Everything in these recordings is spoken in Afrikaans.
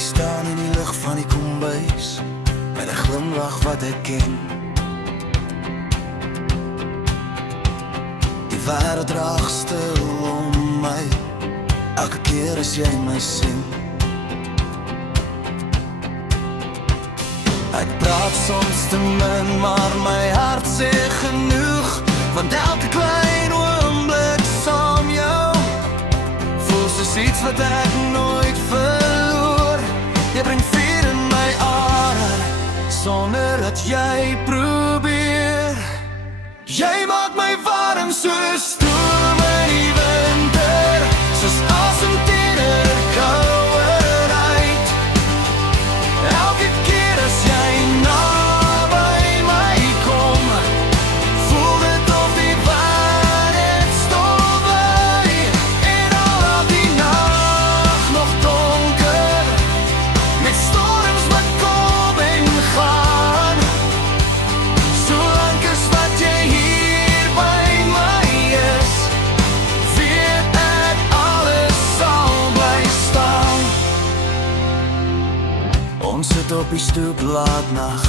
staan in die lig van die kombuis met 'n glimlach wat ek ken. Die wêreld raak stil om my elke keer as jy my sien. Ek praat soms te min, maar my hart sê genoeg, want elke klein oomblik saam jou voel soos iets wat ek nooit verloor. Jy bring vuur in my are sonder dat jy probeer. Jy maak my warm soos stroom in die winter, soos asem teen 'n kouerheid. Elke keer as jy naby my kom, voel dit of die wêreld stil bly. En al die nag nog donker, met storms wat kom en gaan, solank as wat jy hier by my is, weet ek alles sal bly staan. Ons sit op die stoep laat nag,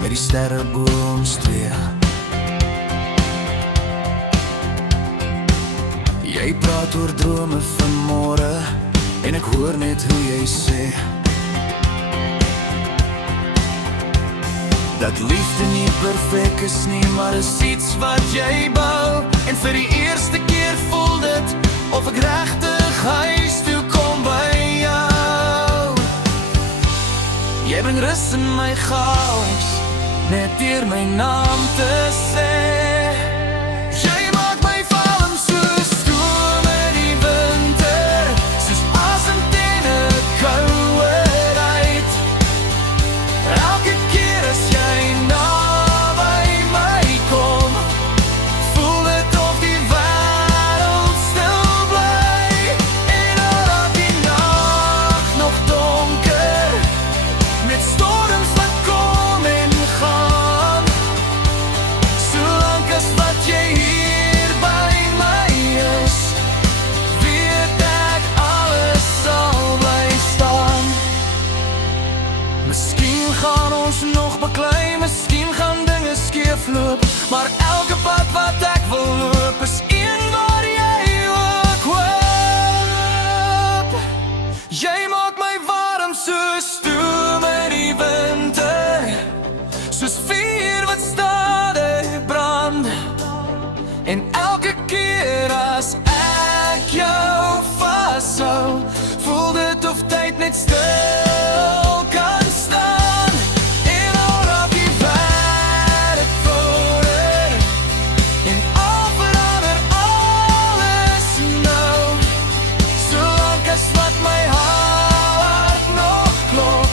met die sterre bo ons twee. Jy praat oor drome van môre, en ek hoor net hoe jy sê dat liefde nie perfek is nie, maar is iets wat jy bou. En vir die eerste keer voel dit of ek regtig huis toe kom by jou. Jy bring rus in my chaos, net deur my naam te sê. Jy maak my warm soos stoom in die winter, soos asem teen 'n kouerheid. Elke keer as jy naby my kom, voel dit of die wêreld stil bly. En al die nag nog donker, met storms wat kom en gaan, solank as wat jy hier by my is, weet ek alles sal bly staan. Miskien gaan ons nog beklei, miskien gaan dinge skeefloop, maar elke pad wat ek wil loop is een waar jy ook hoop. Jy maak my warm soos stoom in die winter, soos vuur wat stadig brand. En elke keer as ek jou vashou, voel dit of tyd net stil kan staan. En al raak die wêreld verander, en al verander alles nou, solank as wat my hart nog klop,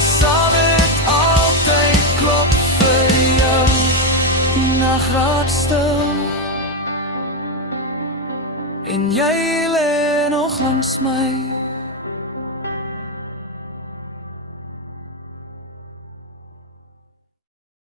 sal dit altyd klop vir jou. Die nag raak stil, en jy lê nog langs my.